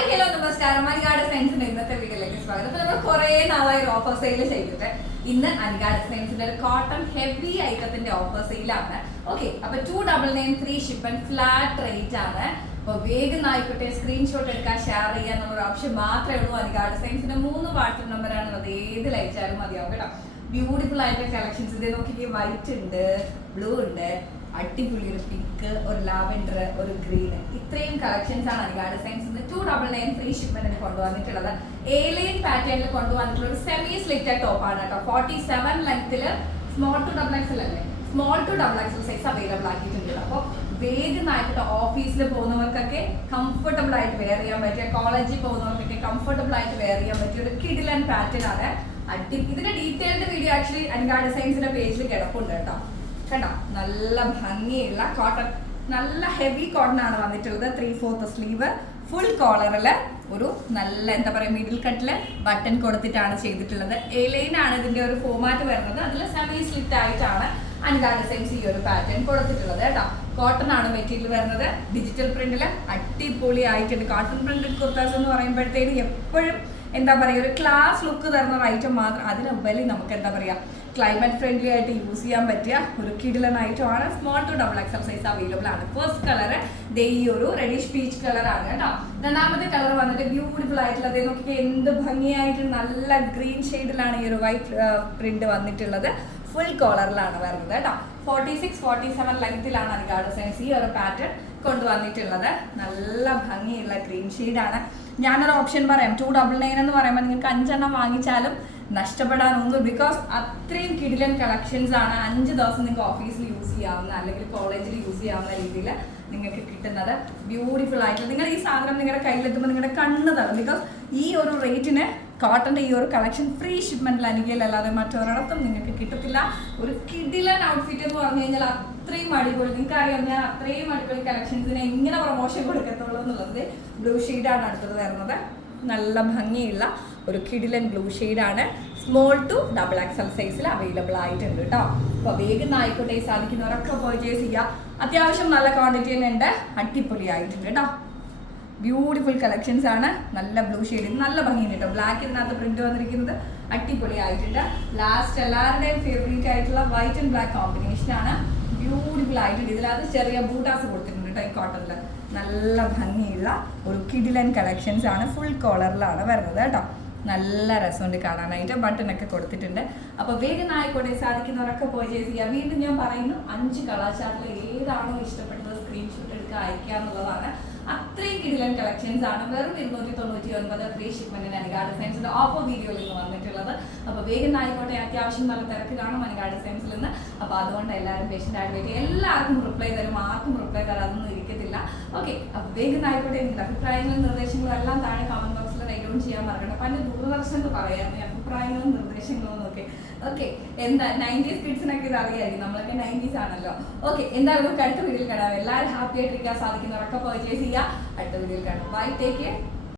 Hi hello നമസ്കാരം. അനികാട് ഫ്രണ്ട്സിന്റെ ഇന്നത്തെ വീഡിയോയിലേക്ക് സ്വാഗതം. അപ്പൊ നമ്മൾ കുറെ നാളായി ഓഫർ സെയിൽ ചെയ്തിട്ട്. ഇന്ന് അനികാട് ഫ്രണ്ട്സിന്റെ ഒരു കോട്ടൺ ഹെവി ഐറ്റത്തിന്റെ ഓഫർ സെയിലാണ് ഓക്കെ അപ്പൊ two double nine three shipping flat rate ആണ്. അപ്പൊ വേഗം ആയിക്കോട്ടെ സ്ക്രീൻഷോട്ട് എടുക്കാൻ ഷെയർ ചെയ്യാൻ എന്നുള്ള ഓപ്ഷൻ മാത്രമേ ഉള്ളൂ. അനികാട് സയൻസിന്റെ മൂന്ന് വാട്സപ്പ് നമ്പറാണ് അത് ഏത് അയച്ചാലും മതിയാവും കേട്ടോ. ബ്യൂട്ടിഫുൾ ആയിട്ടുള്ള കളക്ഷൻസ് ഇത് നോക്കിക്കേ. വൈറ്റ് ഉണ്ട് ബ്ലൂ ഉണ്ട്. അടിപൊളി ഒരു പിങ്ക് ഒരു ലാവൻഡർ ഒരു ഗ്രീൻ ഇത്രയും കളക്ഷൻസ് ആണ് അനികാട് science two double nine free ഷിപ്മെന്റിന് കൊണ്ടുവന്നിട്ടുള്ളത്. ഏലിയൻ പാറ്റേണിൽ കൊണ്ടുവന്നിട്ടുള്ള ഒരു സെമി സ്ലിറ്റഡ് ടോപ്പ് ആണ് കേട്ടോ. ഫോർട്ടി സെവൻ ലെങ്ത്തിൽ സ്മോൾ ടു ഡബിൾ എക്സൽ അല്ലേ? Small to double XL size available ആക്കിയിട്ടുണ്ട്. അപ്പോൾ വേഗമായിട്ട് ഓഫീസിൽ പോകുന്നവർക്കൊക്കെ കംഫർട്ടബിൾ ആയിട്ട് വെയർ ചെയ്യാൻ പറ്റിയ കോളേജിൽ പോകുന്നവർക്കൊക്കെ കംഫർട്ടബിൾ ആയിട്ട് വെയർ ചെയ്യാൻ പറ്റിയ ഒരു കിഡിലൻ പാറ്റേൺ ആണ്. അടി ഇതിന്റെ ഡീറ്റെയിൽഡ് വീഡിയോ ആക്ച്വലി അൻഗാഡ് ഡിസൈൻസിന്റെ പേജിൽ കിടപ്പുണ്ട് കേട്ടോ. കണ്ടോ? നല്ല ഭംഗിയുള്ള കോട്ടൺ നല്ല ഹെവി കോട്ടൺ ആണ് വന്നിട്ടുള്ളത്. ത്രീ ഫോർത്ത് സ്ലീവ് ഫുൾ കോളറിൽ ഒരു നല്ല എന്താ പറയുക മിഡിൽ കട്ടിൽ ബട്ടൺ കൊടുത്തിട്ടാണ് ചെയ്തിട്ടുള്ളത്. എ ലൈൻ ആണ് ഇതിന്റെ ഒരു ഫോമാറ്റ് വരുന്നത്. അതിൽ സെമി സ്ലിറ്റ് ആയിട്ടാണ് അൻഗാ ഡിസൈൻസ് ഈ ഒരു പാറ്റേൺ കൊടുത്തിട്ടുള്ളത് കേട്ടോ. കോട്ടൺ ആണ് മെറ്റീരിയൽ വരുന്നത്. ഡിജിറ്റൽ പ്രിന്റിൽ അടിപൊളി ആയിട്ടുണ്ട് കോട്ടൺ പ്രിന്റഡ് കുർത്താസ് എന്ന് പറയുമ്പോഴത്തേക്കും എപ്പോഴും എന്താ പറയുക ഒരു ക്ലാസ് ലുക്ക് തരുന്ന ഒരു ഐറ്റം മാത്രം അതിനുപരി നമുക്ക് എന്താ പറയുക ക്ലൈമറ്റ് ഫ്രണ്ട്ലി ആയിട്ട് യൂസ് ചെയ്യാൻ പറ്റിയ ഒരു കിടിലൻ ഐറ്റം ആണ്. Small to double XL size available ആണ്. ഫസ്റ്റ് കളർ ദേ ഈ ഒരു റെഡിഷ് പീച്ച് കളർ ആണ് കേട്ടോ. രണ്ടാമത്തെ കളർ വന്നിട്ട് ബ്യൂട്ടിഫുൾ ആയിട്ടുള്ളത് നോക്കി എന്ത് ഭംഗിയായിട്ട് നല്ല ഗ്രീൻ ഷെയ്ഡിലാണ് ഈ ഒരു വൈറ്റ് പ്രിന്റ് വന്നിട്ടുള്ളത്. ഫുൾ കോളറിലാണ് വരുന്നത് കേട്ടോ. ഫോർട്ടി സിക്സ് ഫോർട്ടി സെവൻ ലെങ്ത്തിലാണ് അനികാട് സൈൻസ് ഈ ഒരു പാറ്റേൺ കൊണ്ടുവന്നിട്ടുള്ളത്. നല്ല ഭംഗിയുള്ള ഗ്രീൻ ഷെയ്ഡാണ് ഞാനൊരു ഓപ്ഷൻ പറയാം. ടു ഡബിൾ നയൻ എന്ന് പറയുമ്പോൾ നിങ്ങൾക്ക് അഞ്ചെണ്ണം വാങ്ങിച്ചാലും നഷ്ടപ്പെടാനൊന്നും ബിക്കോസ് അത്രയും കിടിലൻ കളക്ഷൻസ് ആണ് അഞ്ച് ദിവസം നിങ്ങൾക്ക് ഓഫീസിൽ യൂസ് ചെയ്യാവുന്ന അല്ലെങ്കിൽ കോളേജിൽ യൂസ് ചെയ്യാവുന്ന രീതിയിൽ നിങ്ങൾക്ക് കിട്ടുന്നത്. ബ്യൂട്ടിഫുൾ ആയിട്ട് നിങ്ങൾ ഈ സാധനം നിങ്ങളുടെ കയ്യിലെത്തുമ്പോൾ നിങ്ങളുടെ കണ്ണ് തള്ളും. ബിക്കോസ് ഈ ഒരു റേറ്റിന് കോട്ടന്റെ ഈ ഒരു കളക്ഷൻ ഫ്രീ ഷിപ്മെന്റിൽ അനുകയിലല്ലാതെ മറ്റൊരിടത്തും നിങ്ങൾക്ക് കിട്ടത്തില്ല. ഒരു കിഡിലൻ ഔട്ട്ഫിറ്റ് എന്ന് പറഞ്ഞു കഴിഞ്ഞാൽ അത്രയും അടിപൊളി. നിങ്ങൾക്ക് അറിയാം ഞാൻ അത്രയും അടിപൊളി കളക്ഷൻസിന് എങ്ങനെ പ്രൊമോഷൻ കൊടുക്കത്തുള്ളൂ എന്നുള്ളത് ബ്ലൂ ഷെയ്ഡാണ് അടുത്തത് വരുന്നത്. നല്ല ഭംഗിയുള്ള ഒരു കിഡിലൻ ബ്ലൂ ഷെയ്ഡാണ് സ്മോൾ ടു ഡബിൾ എക്സൽ സൈസിൽ അവൈലബിൾ ആയിട്ടുണ്ട് കേട്ടോ അപ്പോൾ വേഗം ആയിക്കോട്ടെ സാധിക്കുന്നവരൊക്കെ പർച്ചേസ് ചെയ്യുക. അത്യാവശ്യം നല്ല ക്വാണ്ടിറ്റി തന്നെ ഉണ്ട്. അടിപൊളി ആയിട്ടുണ്ട് കേട്ടോ ബ്യൂട്ടിഫുൾ കളക്ഷൻസ് ആണ്. നല്ല ബ്ലൂ ഷെയ്ഡ് നല്ല ഭംഗിയുണ്ട് കേട്ടോ ബ്ലാക്ക് ഇതിനകത്ത് പ്രിന്റ് വന്നിരിക്കുന്നത് അടിപൊളി ആയിട്ടുണ്ട് ലാസ്റ്റ് എല്ലാവരുടെയും ഫേവറേറ്റ് ആയിട്ടുള്ള വൈറ്റ് ആൻഡ് ബ്ലാക്ക് കോമ്പിനേഷൻ ആണ്. ബ്യൂട്ടിഫുൾ ആയിട്ടുണ്ട്. ഇതിനകത്ത് ചെറിയ ബൂട്ടാസ് കൊടുത്തിട്ടുണ്ട് കേട്ടോ ഈ കോട്ടണിൽ നല്ല ഭംഗിയുള്ള ഒരു കിഡിലൻ കളക്ഷൻസ് ആണ്. ഫുൾ കോളറിലാണ് വരുന്നത് കേട്ടോ നല്ല രസമുണ്ട് കാണാനായിട്ട്. ബട്ടണൊക്കെ കൊടുത്തിട്ടുണ്ട്. അപ്പോൾ വേഗം ആയിക്കോട്ടെ സാധിക്കുന്നവരൊക്കെ പർച്ചേസ് ചെയ്യുക വീണ്ടും ഞാൻ പറയുന്നു അഞ്ച് കളാചാർട്ടിൽ ഏതാണോ ഇഷ്ടപ്പെട്ടത് സ്ക്രീൻഷോട്ട് എടുക്കുക അയക്കുക എന്നുള്ളതാണ് അത്രയും കിടിലൻ കളക്ഷൻസ് ആണ്. വെറും ഇരുന്നൂറ്റി തൊണ്ണൂറ്റി ഒൻപത് ഫ്രീ ഷിപ്മെന്റിന് അനികാട് സയൻസിന്റെ ഓഫർ വീഡിയോയിൽ നിന്ന് വന്നിട്ടുള്ളത്. അപ്പൊ വേഗം ആയിക്കോട്ടെ അത്യാവശ്യം നല്ല തിരക്ക് കാണും അനികാട് സയൻസിൽ നിന്ന് അപ്പൊ അതുകൊണ്ട് എല്ലാവരും പേഷ്യന്റ് ആയിട്ട് എല്ലാവർക്കും റിപ്ലൈ തരും. ആർക്കും റിപ്ലൈ തരാതൊന്നും ഇരിക്കത്തില്ല. ഓക്കെ അപ്പൊ വേഗം ആയിക്കോട്ടെ നിങ്ങളുടെ അഭിപ്രായങ്ങളും നിർദ്ദേശങ്ങളും എല്ലാം താഴെ കമന്റ് ബോക്സിൽ ഡൗൺ ചെയ്യാൻ പറയണം പണ്ട് ദൂരദർശനത്തിൽ പറയാം. അഭിപ്രായങ്ങളും നിർദ്ദേശങ്ങളും ഒക്കെ. ഓക്കെ എന്താ? നയന്റീസ് കിഡ്സിനൊക്കെ ഇത് അറിയായിരിക്കും. നമ്മളൊക്കെ നയന്റീസ് ആണല്ലോ. ഓക്കെ എന്തായാലും നമുക്ക് അടുത്ത വീഡിയോയിൽ കാണാം. എല്ലാവരും ഹാപ്പി ആയിട്ടിരിക്കാൻ സാധിക്കുന്നവരൊക്കെ പർച്ചേസ് ചെയ്യുക അടുത്ത വീഡിയോയിൽ കാണാം. Bye take care